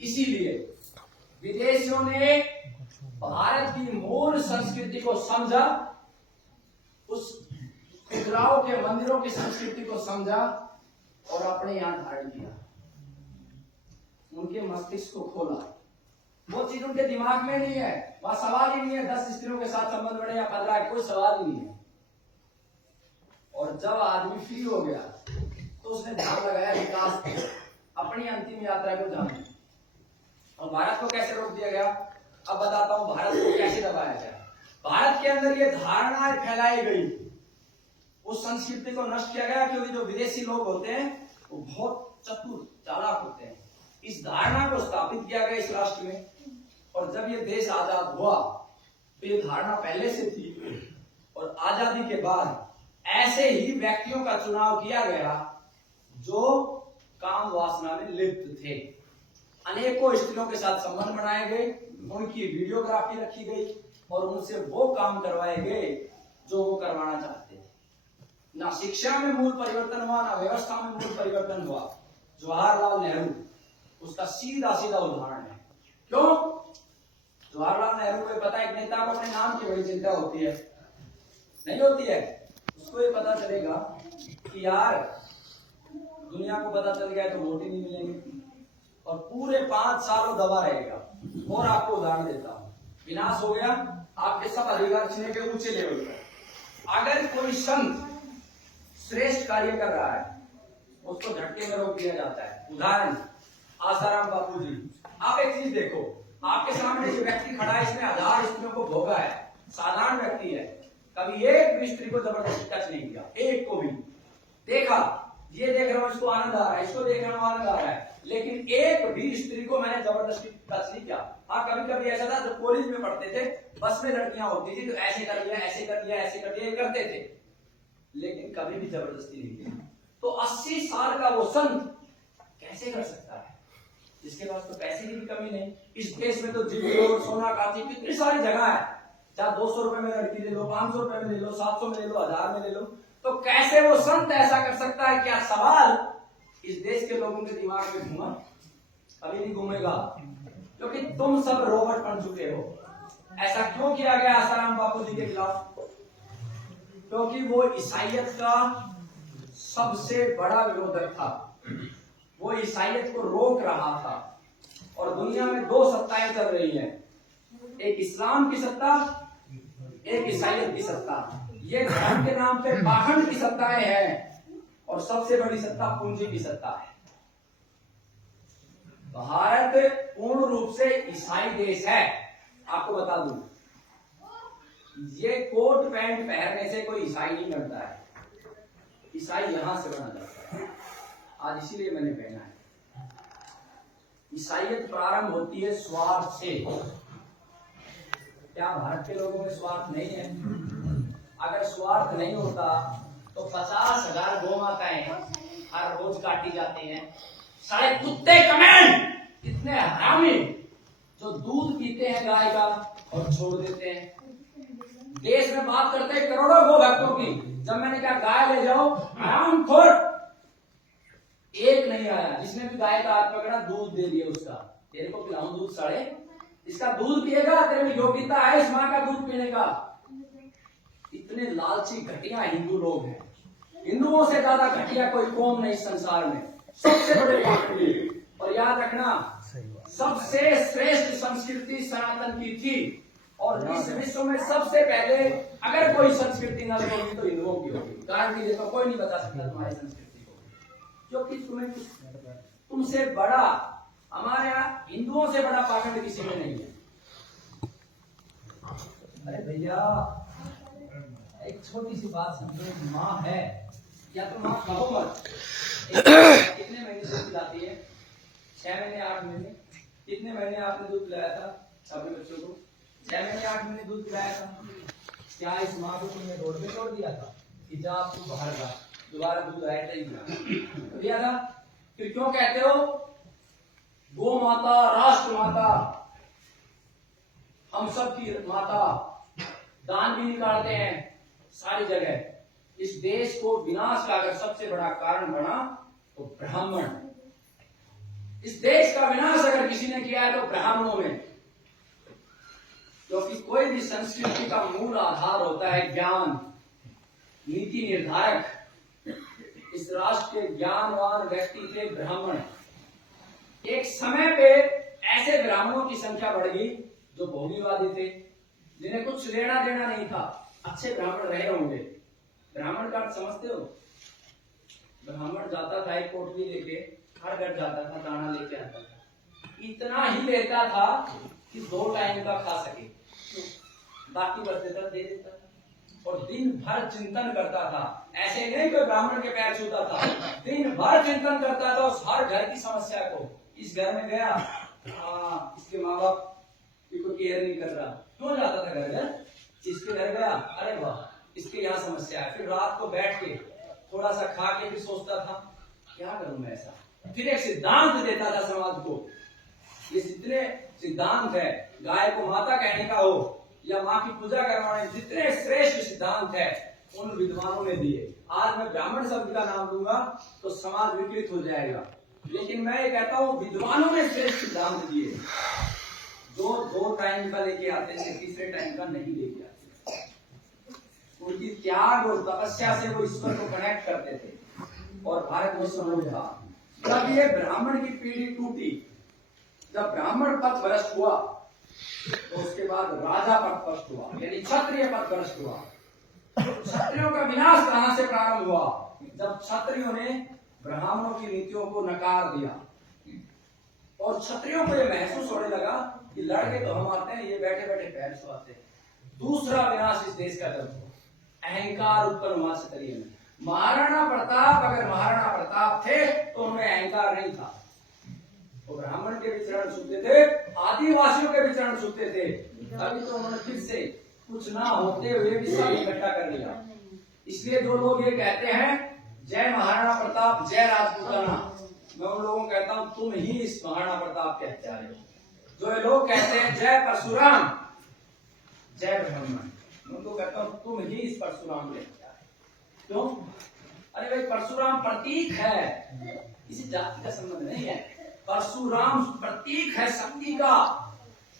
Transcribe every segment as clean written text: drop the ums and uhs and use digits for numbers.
इसीलिए विदेशियों ने भारत की मूल संस्कृति को समझा, उस खजुराहो के मंदिरों की संस्कृति को समझा और अपने यहां धारण किया, उनके मस्तिष्क को खोला। वो चीज उनके दिमाग में नहीं है, वहां सवाल ही नहीं है 10 स्त्रियों के साथ संबंध बने या 15, कोई सवाल ही नहीं है। और जब आदमी फ्री हो गया तो उसने ध्यान लगाया विकास पे, अपनी अंतिम यात्रा को जाने। और भारत को कैसे रोक दिया गया, अब बताता हूं भारत को कैसे दबाया गया। भारत के अंदर ये धारणाएं फैलाई गई, उस संस्कृति को नष्ट किया गया, क्योंकि जो विदेशी लोग होते हैं वो बहुत चतुर चालाक होते हैं। इस धारणा को स्थापित किया गया इस राष्ट्र में, और जब ये देश आजाद हुआ तो ये धारणा पहले से थी, और आजादी के बाद ऐसे ही व्यक्तियों का चुनाव किया गया जो काम वासना में लिप्त थे। अनेकों स्त्रियों के साथ संबंध बनाए गए, उनकी वीडियोग्राफी रखी गई और उनसे वो काम करवाए गए जो वो करवाना चाहते थे। ना शिक्षा में मूल परिवर्तन हुआ, ना व्यवस्था में मूल परिवर्तन हुआ। जवाहरलाल नेहरू उसका सीधा सीधा उदाहरण है। क्यों? जवाहरलाल नेहरू को पता है, एक नेता को अपने नाम की बड़ी चिंता होती है, नहीं होती है? उसको ये पता चलेगा कि यार दुनिया को पता चल गया तो वोट ही नहीं मिलेंगे, और पूरे 5 साल वो दबा रहेगा। और आपको उदाहरण देता हूं, विनाश हो गया, आपके सब अधिकार छीने के ऊंचे लेवल पर। अगर कोई संत श्रेष्ठ कार्य कर रहा है उसको झटके में रोक दिया जाता है। उदाहरण आसाराम बापू जी। आप एक चीज देखो, आपके सामने जो व्यक्ति खड़ा है इसने 1000 स्त्रियों को भोगा है, साधारण व्यक्ति है, कभी एक भी स्त्री को जबरदस्ती टच नहीं किया, एक को भी। देखा, ये देख रहा हूं इसको आनंद आ रहा है, इसको देख रहा हूं आनंद आ रहा है, लेकिन एक भी स्त्री को मैंने जबरदस्ती टच नहीं किया। हाँ, कभी कभी ऐसा था जब कॉलेज में पढ़ते थे, बस में लड़कियां होती थी तो ऐसे कर लिया, ऐसे कर लिया, ऐसे कर लिया, करते थे, लेकिन कभी भी जबरदस्ती नहीं की। तो 80 साल का वो संत कैसे कर सकता है, जिसके पास तो पैसे की भी कमी नहीं। इस देश में तो जिंदगी, सोना, कांची, कितनी सारी जगह है, चाहे 200 रुपए में लड़की ले लो, 500 रुपए में ले लो, 700 में ले लो, 1000 में ले लो, तो कैसे वो संत ऐसा कर सकता है? क्या सवाल इस देश के लोगों के दिमाग में घूमा? अभी नहीं घूमेगा, क्योंकि तुम सब रोबोट बन चुके हो। ऐसा क्यों किया गया आसाराम बापू जी के खिलाफ? क्योंकि वो ईसाइयत का सबसे बड़ा विरोधक था, वो ईसाइयत को रोक रहा था। और दुनिया में 2 सत्ताएं चल रही हैं, एक इस्लाम की सत्ता, एक ईसाइयत की सत्ता। ये धर्म के नाम पे पाखंड की सत्ताएं हैं, और सबसे बड़ी सत्ता पूंजी की सत्ता है। भारत पूर्ण रूप से ईसाई देश है। आपको बता दूं, ये कोट पैंट पहनने से कोई ईसाई नहीं बनता है, ईसाई यहां से बना जाता है। आज इसीलिए मैंने पहना है। ईसाइयत प्रारंभ होती है स्वार्थ से। क्या भारत के लोगों में स्वार्थ नहीं है? अगर स्वार्थ नहीं होता तो 50,000 गौ माताएं हर रोज काटी जाती हैं। सारे कुत्ते कमेंट इतने हरामी जो दूध पीते हैं गाय का और छोड़ देते हैं। देश में बात करते हैं करोड़ों गो भक्तों की, जब मैंने कहा गाय ले जाओ, हराम खोर एक नहीं आया। जिसने भी गाय का हाथ पकड़ा, दूध दे दिया उसका, तेरे को पिलाऊं दूध साड़े, इसका दूध पिएगा, तेरे में योग्यता है इस मां का दूध पीने का। इतने लालची घटिया हिंदू लोग हैं, हिंदुओं से ज्यादा घटिया कोई कौम नहीं संसार में, सबसे बड़े पाखंडी। और याद रखना, सबसे श्रेष्ठ संस्कृति सनातन की थी, और इस विश्व में सबसे पहले अगर कोई संस्कृति नष्ट होगी तो हिंदुओं की होगी। कारण नहीं देखो, कोई नहीं बता सकता तुम्हारी संस्कृति को, क्योंकि तुम्हें तुमसे बड़ा, हमारे यहाँ हिंदुओं से बड़ा पाखंड किसी में नहीं है। अरे भैया, एक छोटी सी बात समझो, माँ है या तो माँ कहो मत। कितने महीने दूध पिलाती है? 6 महीने 8 महीने। कितने महीने आपने दूध पिलाया था अपने बच्चों को? 6 महीने 8 महीने दूध पिलाया था। क्या इस माँ को तुमने रोड पे छोड़ दिया था कि जा आप तू बाहर जा, दोबारा दूध आएगा ही दिया था? फिर क्यों कहते हो गो माता, राष्ट्र माता, हम सब की माता? दान भी निकालते हैं सारी जगह। इस देश को विनाश का अगर सबसे बड़ा कारण बना तो ब्राह्मण, इस देश का विनाश अगर किसी ने किया है तो ब्राह्मणों में, क्योंकि कोई भी संस्कृति का मूल आधार होता है ज्ञान, नीति निर्धारक। इस राष्ट्र के ज्ञानवान व्यक्ति थे ब्राह्मण। एक समय पे ऐसे ब्राह्मणों की संख्या बढ़ गई जो भोगीवादी थे, जिन्हें कुछ लेना देना नहीं था। अच्छे ब्राह्मण रहे होंगे। ब्राह्मण का अर्थ समझते हो? ब्राह्मण जाता था एक पोटली लेके, हर घर जाता था, दाना लेके आता था। इतना ही लेता था कि 2 टाइम का खा सके, बाकी बच देता दे देता था। और दिन भर चिंतन करता था। ऐसे नहीं कोई ब्राह्मण के पैर छूता था, दिन भर चिंतन करता था उस हर घर की समस्या को। इस घर में गया, इसके माँ बाप कोई केयर नहीं कर रहा, क्यों जाता था घर घर? इसके घर गया, अरे वाह इसके यहाँ समस्या है। फिर रात को बैठ के थोड़ा सा खा के भी सोचता था क्या करूं मैं ऐसा। फिर एक सिद्धांत देता था समाज को। ये जितने सिद्धांत है, गाय को माता कहने का हो या माँ की पूजा करवाने, जितने श्रेष्ठ सिद्धांत है उन विद्वानों ने दिए। आज मैं ब्राह्मण शब्द का नाम दूंगा तो समाज विकृत हो जाएगा, लेकिन मैं ये कहता हूँ विद्वानों ने श्रेष्ठ सिद्धांत दिए, जो 2 टाइम का लेके आते थे, तीसरे टाइम का नहीं लेके आते। उनकी त्याग और तपस्या से वो ईश्वर को कनेक्ट करते थे और भारत में समूह था। जब ये ब्राह्मण की पीढ़ी टूटी, जब ब्राह्मण पथ भ्रष्ट हुआ तो उसके बाद राजा पथ भ्रष्ट हुआ, यानी क्षत्रिय पथ भ्रष्ट हुआ। क्षत्रियों का विनाश कहां से प्रारंभ हुआ? जब क्षत्रियों ने ब्राह्मणों की नीतियों को नकार दिया और क्षत्रियों को यह महसूस होने लगा कि लड़के तो हम आते हैं, ये बैठे बैठे पैर छुआते हैं। दूसरा विनाश इस देश का जब हुआ, अहंकार उत्पन्न हुआ क्षत्रिय में। महाराणा प्रताप अगर महाराणा प्रताप थे तो उनमें अहंकार नहीं था। वो ब्राह्मण के भी चरण छूते थे, आदिवासियों के भी चरण छूते थे, तभी तो उन्होंने फिर से कुछ ना होते हुए भी सब इकट्ठा कर लिया। इसलिए जो लोग ये कहते हैं जय महाराणा प्रताप जय राजपूताना, मैं उन लोगों को कहता हूं तुम ही इस महाराणा प्रताप के हत्यारे हो। जो ये लोग कहते हैं जय परशुराम जय ब्राह्मण, उनको कहता हूं तुम ही इस परशुराम के हत्यारे। क्यों? अरे भाई परशुराम प्रतीक है, किसी जाति का संबंध नहीं है। परशुराम प्रतीक है शक्ति का,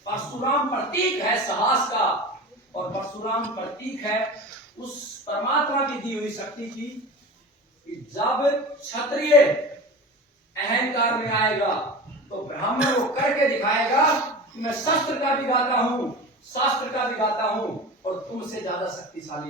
परशुराम प्रतीक है साहस का, और परशुराम प्रतीक है उस परमात्मा की दी हुई शक्ति की कि जब क्षत्रिय अहंकार में आएगा तो ब्राह्मण को करके दिखाएगा कि मैं शस्त्र का भी गाता हूं, शास्त्र का भी गाता हूं और तुमसे ज्यादा शक्तिशाली